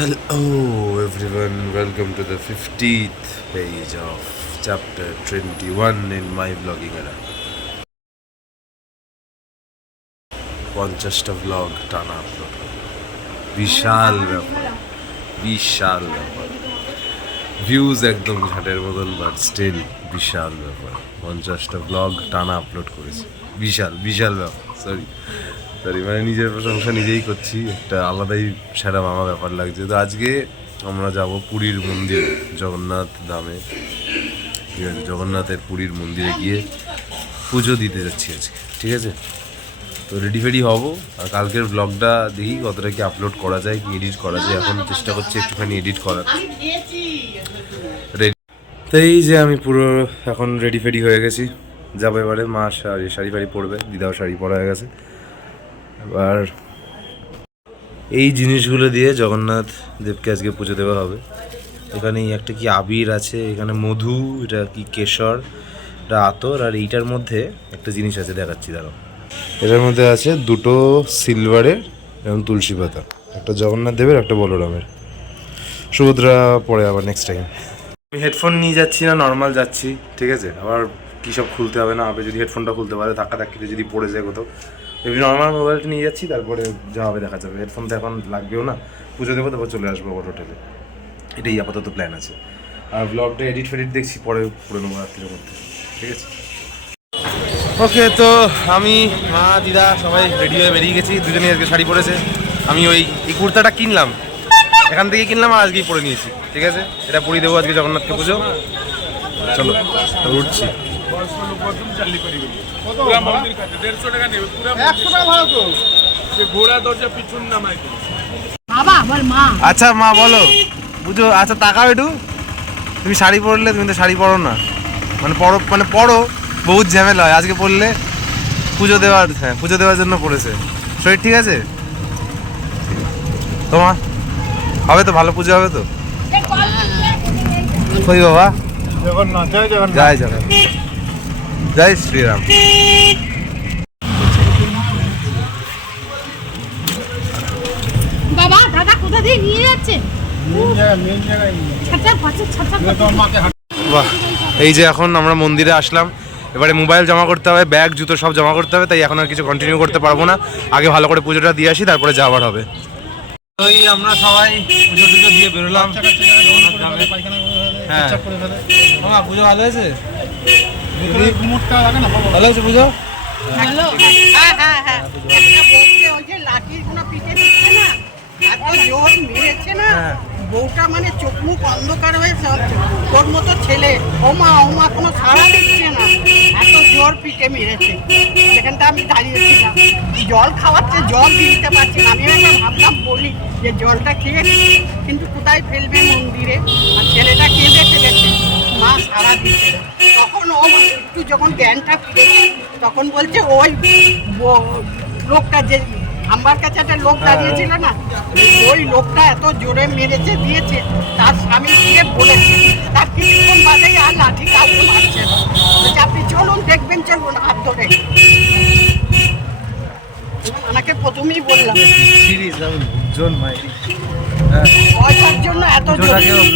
Hello everyone, welcome to the 50th page of chapter 21 in my vlogging era. 50টা vlog টানা upload বিশাল ব্যাপার views একদম ঘাটের বদল but still বিশাল ব্যাপার 50টা vlog টানা আপলোড করেছি বিশাল ব্যাপার সরি মানে নিজের প্রশংসা নিজেই করছি, একটা আলাদাই সেরা মামা ব্যাপার লাগছে। তো আজকে আমরা যাব পুরীর মন্দিরে, জগন্নাথ ধামে, ঠিক আছে, জগন্নাথের পুরীর মন্দিরে গিয়ে পুজো দিতে যাচ্ছি আজকে, ঠিক আছে। তো রেডি ফেডি হবো, আর কালকের ব্লগটা দেখি কতটা কি আপলোড করা যায়, কি এডিট করা যায়। এখন চেষ্টা করছি একটুখানি এডিট করার। তো এই যে আমি পুরো এখন রেডি ফেডি হয়ে গেছি, যাবো এবারে। মা শাড়ি ফাড়ি পরবে, দিদাও শাড়ি পরা হয়ে গেছে। এবার এই জিনিসগুলো দিয়ে জগন্নাথ দেবকে আজকে পুজো দেওয়া হবে। এখানে একটা কি আবির আছে, এখানে মধু, এটা কি কেশর, এটা আতর, আর এইটার মধ্যে একটা জিনিস আছে, দেখাচ্ছি দাঁড়াও। এটার মধ্যে আছে দুটো সিলভারের এবং তুলসী পাতা, একটা জগন্নাথ দেবের, একটা বলরামের। সুভদ্রা পরে আবার নেক্সট টাইম। আমি হেডফোন নিয়ে যাচ্ছি না, নর্মাল যাচ্ছি, ঠিক আছে। আবার কী সব খুলতে হবে না হবে, যদি হেডফোনটা খুলতে পারে, ধাক্কিতে যদি পড়ে যায় কোথাও। এমনি নর্মাল মোবাইলটা নিয়ে যাচ্ছি, তারপরে যা হবে দেখা যাবে। হেডফোন তো এখন লাগবেও না, পুজো দেবো, তারপর চলে আসবো আবার হোটেলে। এটাই আপাতত প্ল্যান আছে। আর ব্লগটা এডিট ফেডিট দেখছি পরে করে নেবো রাত্রির মধ্যে, ঠিক আছে। ওকে, তো আমি, মা, দিদা সবাই রেডি হয়ে বেরিয়ে গেছি। দুজনেই আজকে শাড়ি পরেছে। আমি এই কুর্তাটা কিনলাম, এখান থেকে কিনলাম, আর আজকেই পরে নিয়েছি, ঠিক আছে। এটা পরিয়ে দেবো আজকে জগন্নাথকে পুজো। চলো উঠছি। আচ্ছা মা বলো, বুঝো, আচ্ছা তাকাও একটু। তুমি শাড়ি পরলে, তুমি তো শাড়ি পরো না, মানে পরো বহুত ঝামেলা হয়। আজকে পরলে পুজো দেওয়ার জন্য পড়েছে। শরীর ঠিক আছে তোমার? হবে তো, ভালো পুজো হবে তো? কই বাবা, জয় জগন্নাথ, জয় শ্রীরাম। বাবা দাদা কোথা দিয়ে নিয়ে যাচ্ছে? বাহ, এই যে এখন আমরা মন্দিরে আসলাম। এবারে মোবাইল জমা করতে হবে, ব্যাগ জুতো সব জমা করতে হবে, তাই এখন আর কিছু কন্টিনিউ করতে পারবো না। আগে ভালো করে পুজোটা দিয়ে আসি, তারপরে যাওয়ার হবে। ওই আমরা সবাই পুজো টুজো দিয়ে বেরোলাম। হ্যাঁ, পুজো ভালো হয়েছে, ভালো হয়েছে পুজো। হ্যালো, হ্যাঁ হ্যাঁ হ্যাঁ, একটা বউকে ওই যে লাঠির কোনো পিঠে দিচ্ছে না, এত জোর মেরেছে না, বউটা মানে চোখ মুখ অন্ধকার হয়ে তোর মতো ছেলে ওমা কোনো সাড়া দিচ্ছে না, এত জোর পিঠে মেরেছে। সেখানটা আমি দাঁড়িয়েছিলাম, জল খাওয়াচ্ছে, জল দিতে পারছি না। আমি একটা ভাবলাম বলি যে জলটা খেয়েছি, কিন্তু কোথায় ফেলবে মন্দিরে, আর ছেলেটা কেঁদে ফেলেছে, মা সাড়া দিচ্ছে। তখন ও একটু যখন জ্ঞানটা ফিরেছে, তখন বলছে ওই লোকটা, যে আমার কাছে একটা লোক দাঁড়িয়েছিল না, ওই লোকটা এত জোরে মেরেছে দিয়েছে, তার স্বামী গিয়ে বলেছে। তার কিছুক্ষণ বাদেই আর লাঠি কাউকে মারছে না, আপনি চলুন দেখবেন, চলুন হাত ধরে। ওনাকে প্রথমেই বললাম পয়সার জন্য এত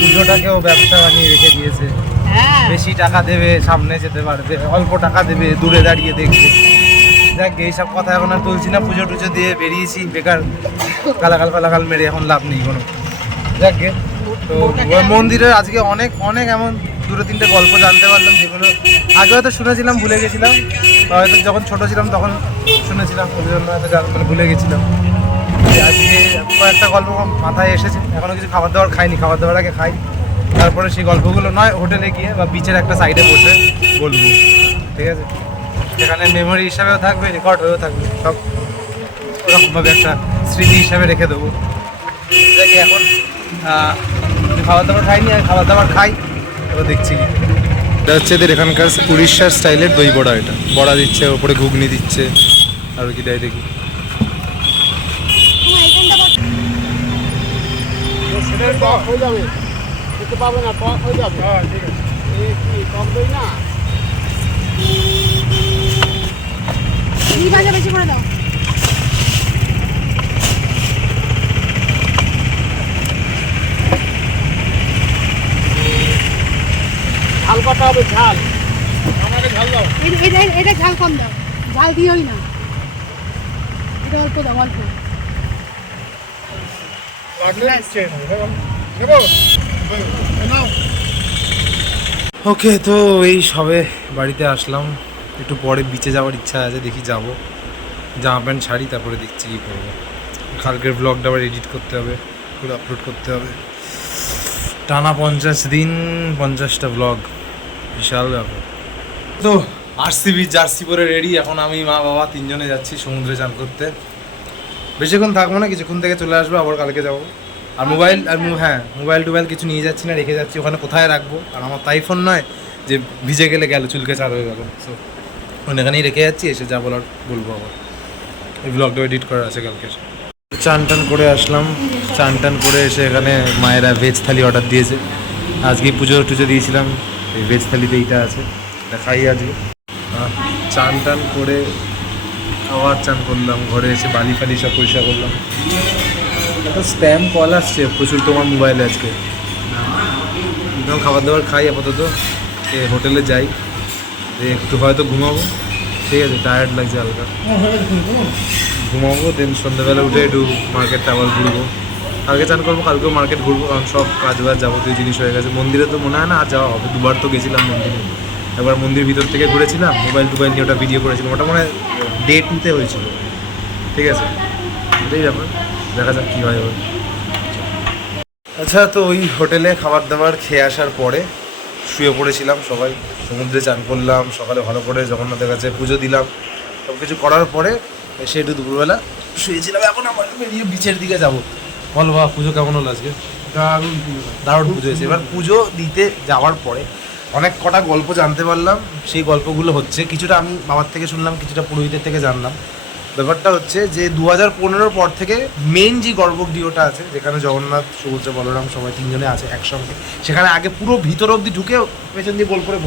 পুজোটাকেও ব্যবসা বানিয়ে রেখে দিয়েছে। হ্যাঁ, বেশি টাকা দেবে, সামনে যেতে পারবে, অল্প টাকা দেবে, দূরে দাঁড়িয়ে দেখবে। দেখ, এইসব কথা এখন আর তুলছি না, পুজো টুজো দিয়ে বেরিয়েছি, বেকার গালাগাল মেরে এখন লাভ নেই কোনো। দেখ, তো মন্দিরের আজকে অনেক এমন দুটো তিনটে গল্প জানতে পারলাম, যেগুলো আগে হয়তো শুনেছিলাম, ভুলে গেছিলাম, হয়তো যখন ছোটো ছিলাম তখন শুনেছিলাম, ওই জন্য হয়তো ভুলে গেছিলাম। আজকে কয়েকটা গল্প মাথায় এসেছে। এখনও কিছু খাবার দাবার খাইনি, খাবার দাবার আগে খাই, তারপরে সেই গল্পগুলো নয় হোটেলে গিয়ে বা বিচের একটা সাইডে বসে বলবো, ঠিক আছে। সেখানে মেমোরি হিসাবেও থাকবে, রেকর্ড হয়েও থাকবে, সব ওরকমভাবে একটা স্মৃতি হিসাবে রেখে দেবো। দেখি এখন খাবার দাবার খাইনি, আর খাবার দাবার খাই, এবার দেখছি। এটা হচ্ছে এদের এখানকার উড়িষ্যার স্টাইলের দই বড়া। এটা বড়া দিচ্ছে, ওপরে ঘুগনি দিচ্ছে, আর কি দেয় দেখি। হয়ে যাবে, দিতে পারবে না, টক হয়ে যাবে। হ্যাঁ ঠিক আছে, কি টক দই না, বেশি করে দাও। খাওয়াটা হবে ঝাল, আমাকে ঝাল দাও। এটা ঝাল কম দাও, ঝাল দিওই না, এটা অল্প দাও, অল্প। লাগলে দিচ্ছে, নেবো? নাও। ওকে, তো এই সবে বাড়িতে আসলাম, একটু পরে বিচে যাওয়ার ইচ্ছা আছে, দেখি যাব। জামা প্যান্ট ছাড়ি, তারপরে দেখছি কী করবো। কালকের ব্লগটা আবার এডিট করতে হবে, পুরো আপলোড করতে হবে। টানা 50 দিন 50টা ব্লগ, বিশাল ব্যাপার। তো আরসিবি জার্সি পরে রেডি, এখন আমি মা বাবা তিনজনে যাচ্ছি সমুদ্রে চান করতে। বেশিক্ষণ থাকবো না, কিছুক্ষণ থেকে চলে আসবো, আবার কালকে যাবো। আর মোবাইল টোবাইল কিছু নিয়ে যাচ্ছি না, রেখে যাচ্ছি। ওখানে কোথায় রাখবো? আর আমার তাই ফোন নয় যে ভিজে গেলে গেল, চুলকে চার হয়ে গেল। সো ওখানেই রেখে যাচ্ছি, এসে যা বলার বলবো। আবার এই ব্লগটা এডিট করা আছে কালকে। চান টান করে আসলাম, চান টান করে এসে এখানে মায়েরা ভেজ থালি অর্ডার দিয়েছে। আজকে পুজো টুজো দিয়েছিলাম, এই ভেজ থালিতে এইটা আছে, এটা খাই আজকে। চান টান করে আবার চান করলাম, ঘরে এসে বালি ফালি সব পরিষ্কার করলাম। একটা স্প্যাম কল আসছে প্রচুর তোমার মোবাইলে আজকে। খাবার দাবার খাই আপাতত, হোটেলে যাই, একটু হয়তো ঘুমাবো, ঠিক আছে, টায়ার্ড লাগছে হালকা, ঘুমাবো। দেন সন্ধ্যাবেলা উঠে একটু মার্কেটটা আবার ঘুরবো। কালকে চান করবো, কালকেও মার্কেট ঘুরবো, কারণ সব কাজ বাজ যাবতীয় জিনিস হয়ে গেছে। মন্দিরে তো মনে হয় না আর যাওয়া হবে, দুবার তো গেছিলাম মন্দিরে। একবার মন্দির ভিতর থেকে ঘুরেছিলাম, মোবাইল টোবাইল নিয়ে ওটা ভিডিও করেছিলাম, ওটা মনে হয় ডে 2-তে হয়েছিল, ঠিক আছে। এটাই ব্যাপার, দেখা যাক কী হয় এবার। আচ্ছা, তো ওই হোটেলে খাবার দাবার খেয়ে আসার পরে শুয়ে পড়েছিলাম সবাই, সমুদ্রে চান করলাম, সকালে ভালো করে জগন্নাথের কাছে পুজো দিলাম, সব কিছু করার পরে এসে একটু দুপুরবেলা শুয়েছিলাম। এখন আবার বেরিয়ে বিচের দিকে যাবো। বলো বাবা, পুজো কেমন হলো আজকে? দারুণ পুজো হয়েছে। এবার পুজো দিতে যাওয়ার পরে অনেক কটা গল্প জানতে পারলাম, সেই গল্পগুলো হচ্ছে, কিছুটা আমি বাবার থেকে শুনলাম, কিছুটা পুরোহিতের থেকে জানলাম। ব্যাপারটা হচ্ছে যে 2015 পর থেকে মেন যে গর্ভগৃহটা আছে, যেখানে জগন্নাথ, সুভদ্রা, বলরাম সবাই তিনজনে আছে একসঙ্গে, সেখানে আগে পুরো ভিতর অবধি ঢুকে পেছন দিয়ে গোল করে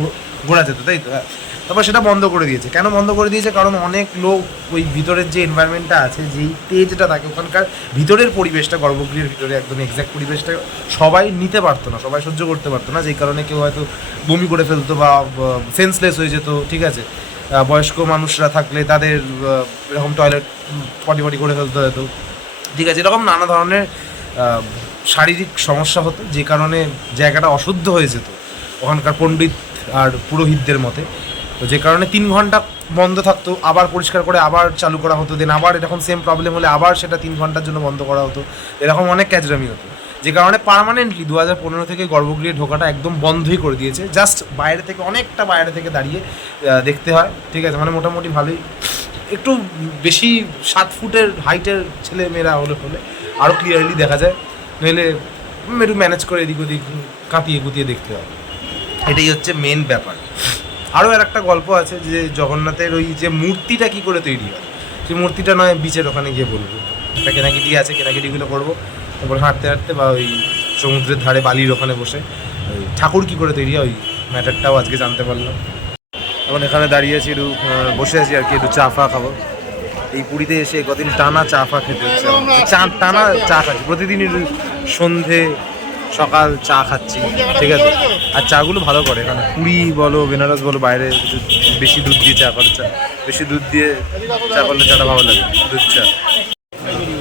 ঘোরা যেত, তাই তো? হ্যাঁ, তারপর সেটা বন্ধ করে দিয়েছে। কেন বন্ধ করে দিয়েছে? কারণ অনেক লোক ওই ভিতরের যে এনভায়রনমেন্টটা আছে, যেই তেজটা থাকে ওখানকার ভিতরের পরিবেশটা, গর্ভগৃহের ভিতরে একদম এক্স্যাক্ট পরিবেশটা সবাই নিতে পারতো না, সবাই সহ্য করতে পারতো না, যেই কারণে কেউ হয়তো বমি করে ফেলতো বা সেন্সলেস হয়ে যেত, ঠিক আছে। বয়স্ক মানুষরা থাকলে তাদের এরকম টয়লেট পটি করে ফেলতে হতো, ঠিক আছে। এরকম নানা ধরনের শারীরিক সমস্যা হতো, যে কারণে জায়গাটা অশুদ্ধ হয়ে যেত ওখানকার পণ্ডিত আর পুরোহিতদের মতে। তো যে কারণে 3 ঘন্টা বন্ধ থাকতো, আবার পরিষ্কার করে আবার চালু করা হতো, দেন আবার এরকম সেম প্রবলেম হলে আবার সেটা 3 ঘন্টার জন্য বন্ধ করা হতো। এরকম অনেক ক্যাচরামি হতো, যে কারণে পার্মানেন্টলি 2015 থেকে গর্ভগৃহে ঢোকাটা একদম বন্ধই করে দিয়েছে। জাস্ট বাইরে থেকে, অনেকটা বাইরে থেকে দাঁড়িয়ে দেখতে হয়, ঠিক আছে। মানে মোটামুটি ভালোই, একটু বেশি 7 ফুটের হাইটের ছেলে মেয়েরা হলে আরও ক্লিয়ারলি দেখা যায়, নইলে একটু ম্যানেজ করে এদিক ওদিক কাঁতিয়ে কুতিয়ে দেখতে হয়। এটাই হচ্ছে মেন ব্যাপার। আরও আর একটা গল্প আছে যে জগন্নাথের ওই যে মূর্তিটা কী করে তৈরি হয়, সেই মূর্তিটা নয় বিচের ওখানে গিয়ে বলবো। একটা কেনাকিটি আছে, কেনাকিটিগুলো করবো, তারপর হাঁটতে হাঁটতে বা ওই সমুদ্রের ধারে বালির ওখানে বসে ওই ঠাকুর কী করে তৈরি হয় ওই ম্যাটারটাও আজকে জানতে পারলাম। এখন এখানে দাঁড়িয়ে আছি, একটু বসে আছি আর কি, একটু চা ফা খাবো। এই পুরীতে এসে কদিন টানা চা ফা খেতে হচ্ছে, টানা চা খাচ্ছি প্রতিদিন, সন্ধে সকাল চা খাচ্ছি, ঠিক আছে। আর চাগুলো ভালো করে এখানে, পুরী বলো বেনারস বলো, বাইরে একটু বেশি দুধ দিয়ে চা করে, বেশি দুধ দিয়ে চা করলে চাটা ভালো লাগে, দুধ চা।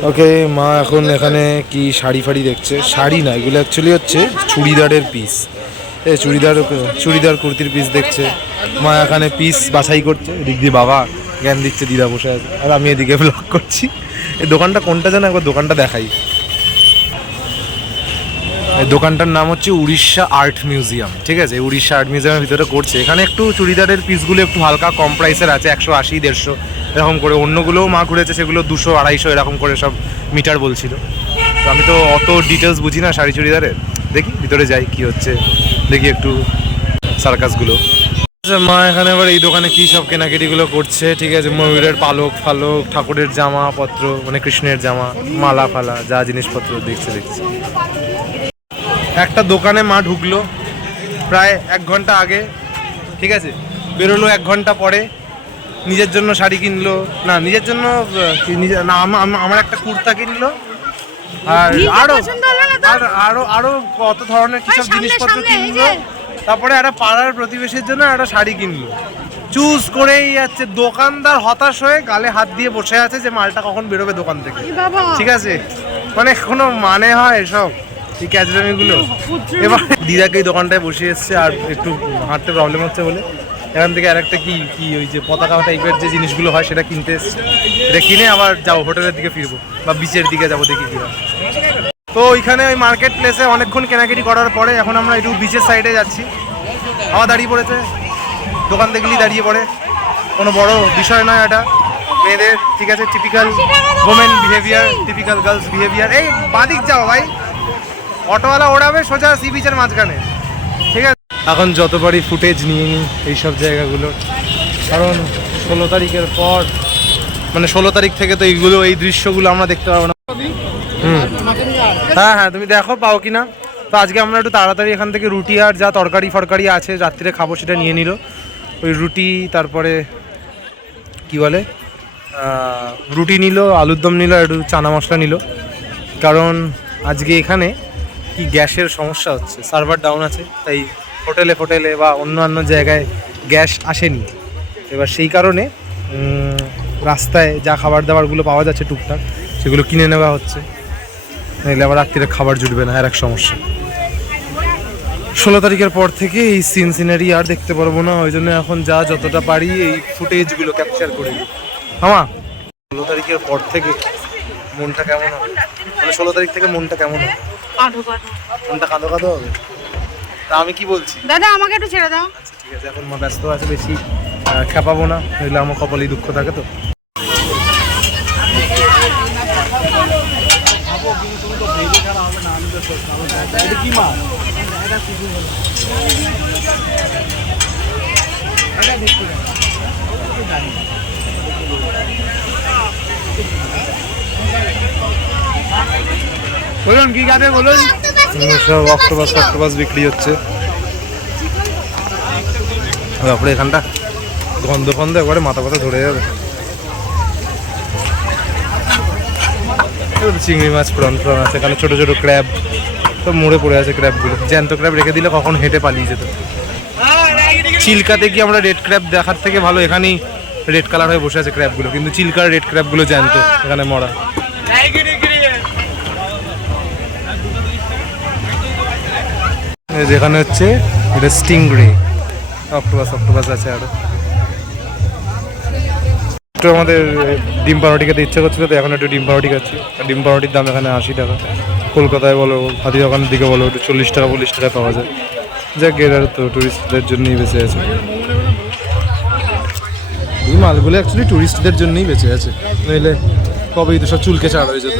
ওকে, মা এখন এখানে কি শাড়ি ফাড়ি দেখছে, শাড়ি না এগুলো অ্যাকচুয়ালি হচ্ছে চুড়িদারের পিস, চুড়িদার কুর্তির পিস দেখছে। মা এখানে পিস বাছাই করছে, এদিক দিয়ে বাবা জ্ঞান দিচ্ছে, দিদা বসে আছে, আর আমি এদিকে ব্লগ করছি। এই দোকানটা কোনটা জানো, একবার দোকানটা দেখাই। এই দোকানটার নাম হচ্ছে উড়িষ্যা আর্ট মিউজিয়াম, ঠিক আছে। উড়িষ্যা আর্ট মিউজিয়ামের ভিতরে করছে। এখানে একটু চুড়িদারের পিসগুলো একটু হালকা কম প্রাইসের আছে, 180, 150 এরকম করে। অন্যগুলোও মা ঘুরেছে, সেগুলো 200, 250 এরকম করে সব মিটার বলছিল। তো আমি তো অত ডিটেলস বুঝি না শাড়ি চুড়িদারের, দেখি ভিতরে যাই কি হচ্ছে, দেখি একটু সার্কাসগুলো। মা এখানে আবার এই দোকানে কি সব কেনাকাটিগুলো করছে, ঠিক আছে। ময়ূরের পালক ফালক, ঠাকুরের জামা পত্র, মানে কৃষ্ণের জামা, মালা ফালা, যা জিনিসপত্র দেখছে। একটা দোকানে মা ঢুকলো প্রায় 1 ঘন্টা আগে, ঠিক আছে, বেরোলো 1 ঘন্টা পরে। নিজের জন্য শাড়ি কিনলো, না নিজের জন্য না, আমার একটা কুর্তা কিনলো, আর আরো কত ধরনের কি সব জিনিসপত্র কিনলো। তারপরে একটা পাড়ার প্রতিবেশীর জন্য একটা শাড়ি কিনলো, চুজ করেই যাচ্ছে। দোকানদার হতাশ হয়ে গালে হাত দিয়ে বসে আছে যে মালটা কখন বেরোবে দোকান থেকে। ঠিক আছে, মানে কোনো মানে হয় এসব এই ক্যাজরামিগুলো। এবার দিদাকে এই দোকানটায় বসে এসছে, আর একটু হাঁটতে প্রবলেম হচ্ছে বলে এখান থেকে আরেকটা কি কি ওই যে পতাকা টাইপের যে জিনিসগুলো হয় সেটা কিনতে এসছে। এটা কিনে আবার যাবো হোটেলের দিকে ফিরবো বা বিচের দিকে যাবো, দেখি কি হয়। তো ওইখানে ওই মার্কেট প্লেসে অনেকক্ষণ কেনাকাটি করার পরে এখন আমরা একটু বিচের সাইডে যাচ্ছি। আবার দাঁড়িয়ে পড়েছে, দোকান দেখলেই দাঁড়িয়ে পড়ে, কোনো বড় বিষয় নয় এটা মেয়েদের। ঠিক আছে, typical women behaviour, typical girls behaviour. এই বাদিক যাও ভাই, অটোওয়ালা ওড়াবে সোজা সি বিচের মাঝখানে। ঠিক আছে, এখন যতবারই ফুটেজ নিয়ে নিই এইসব জায়গাগুলো, কারণ 16 তারিখের পর মানে 16 তারিখ থেকে তো এইগুলো এই দৃশ্যগুলো আমরা দেখতে পাবো না। হ্যাঁ হ্যাঁ, তুমি দেখো পাও কি না। তো আজকে আমরা একটু তাড়াতাড়ি এখান থেকে রুটি আর যা তরকারি ফরকারি আছে রাত্রিরে খাবো সেটা নিয়ে নিল। ওই রুটি, তারপরে কি বলে রুটি নিল, আলুর দম নিল, একটু চানা মশলা নিল। কারণ আজকে এখানে কি গ্যাসের সমস্যা হচ্ছে, সার্ভার ডাউন আছে, তাই হোটেলে বা অন্য জায়গায় গ্যাস আসেনি। এবার সেই কারণে রাস্তায় যা খাবার দাবারগুলো পাওয়া যাচ্ছে টুকটাক সেগুলো কিনে নেওয়া হচ্ছে, নাহলে আবার রাত্রিরে খাবার জুটবে না, আর এক সমস্যা। 16 তারিখের পর থেকে এই সিনারি আর দেখতে পারবো না, ওই জন্য এখন যতটা পারি এই ফুটেজগুলো ক্যাপচার করে নিই। আমা 16 তারিখের পর থেকে মনটা কেমন হবে, মানে 16 তারিখ থেকে মনটা কেমন হবে? মনটা কাঁদো কাঁদো হবে। তা আমি কি বলছি, দাদা আমাকে একটু ছেড়ে দাও। আচ্ছা ঠিক আছে, এখন মা ব্যস্ত আছে, বেশি খেপাবো না, নইলে আমার কপালেই দুঃখ থাকে। তো বলুন কি খাবে বলুন। সব অক্টোপাস বিক্রি হচ্ছে। তারপরে এখানটা গন্ধ একবারে মাথা ধরে যাবে। চিংড়ি মাছ, প্রন আছে, এখানে ছোট ছোট ক্র্যাব সব মুড়ে পড়ে আছে। ক্র্যাবগুলো জ্যান্ত ক্র্যাব রেখে দিলে কখন হেঁটে পালিয়ে যেত। চিল্কাতে গিয়ে আমরা রেড ক্র্যাব দেখার থেকে ভালো এখানেই রেড কালার হয়ে বসে আছে ক্র্যাবগুলো, কিন্তু চিল্কার রেড ক্র্যাবগুলো জ্যান্ত, এখানে মরা। যেখানে হচ্ছে এটা স্টিংরে, অক্টোপাস আছে আরো। একটু আমাদের ডিম পাউরুটি খেতে ইচ্ছা করছিল, তো এখন একটু ডিম পাউরুটি খাচ্ছি। ডিম পাউরুটির দাম এখানে 80 টাকা, কলকাতায় বলো হাতি দোকানের দিকে বলো একটু 40 টাকা 40 টাকা পাওয়া যায়। যাক গেরার তো টুরিস্টদের জন্যই বেঁচে আছে, এই মালগুলো অ্যাকচুয়ালি টুরিস্টদের জন্যই বেঁচে আছে, নইলে কবেই তো সব চুলকে চাড় হয়ে যেত।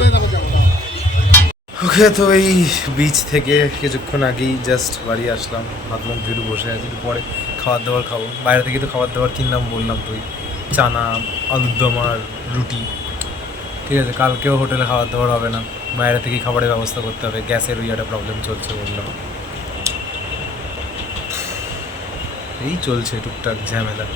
ওকে, তো এই বিচ থেকে কিছুক্ষণ আগেই জাস্ট বাড়ি আসলাম, হাত মুখ ধুয়ে বসে আছি। পরে খাবার দাবার খাবো, বাইরে থেকে তো খাবার দাবার কিনলাম, বললাম তো চানা, আলুর দম আর রুটি। ঠিক আছে, কালকেও হোটেলে খাবার দাবার হবে না, বাইরে থেকেই খাবারের ব্যবস্থা করতে হবে, গ্যাসের ওই একটা প্রবলেম চলছে বললাম। এই চলছে টুকটাক ঝামেলা।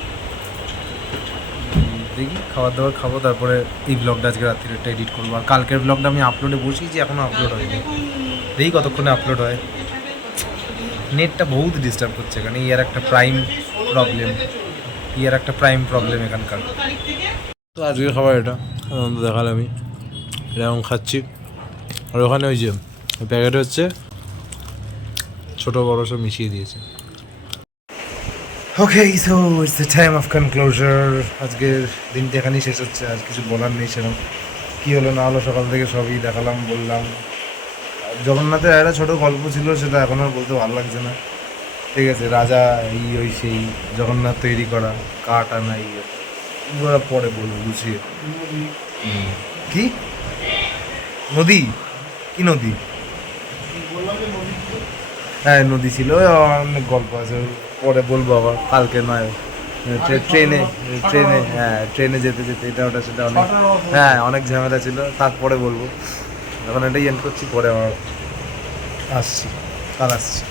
দেখি খাবার দাবার খাবো, তারপরে এই ব্লগটা আজকে রাত্রিরে এডিট করবো। আর কালকের ব্লগটা আমি আপলোডে বসিয়েছি, এখনও আপলোড হয়নি, দেখি কতক্ষণে আপলোড হয়। নেটটা বহুত ডিস্টার্ব করছে এখানে, এই আর একটা প্রাইম প্রবলেম এখানকার। তো আজকে খাবার এটা দেখালাম আমি, এরকম খাচ্ছি। আর ওখানে ওই যে প্যাকেট হচ্ছে ছোটো বড়ো সব মিশিয়ে দিয়েছে। Okay, so it's the time of conclusion. আজকের দিনটা এখানেই শেষ হচ্ছে, আর কিছু বলার নেই সেরকম। কী হলো না হলো সকাল থেকে সবই দেখালাম, বললাম। জগন্নাথের একটা ছোটো গল্প ছিল, সেটা এখন আর বলতে ভালো লাগছে না। ঠিক আছে, রাজা এই ওই সেই জগন্নাথ তৈরি করা, কাঠ আনা, এই পরে বলবো গুছিয়ে। কি নদী, কি নদী? হ্যাঁ নদী ছিল, অনেক গল্প আছে, পরে বলবো আবার, কালকে নয়। ট্রেনে যেতে এটা ওটা সেটা অনেক, হ্যাঁ অনেক ঝামেলা ছিল, তারপরে বলবো। এখন এটাই এন্ড করছি, পরে আবার আসছি, কাল আসছি।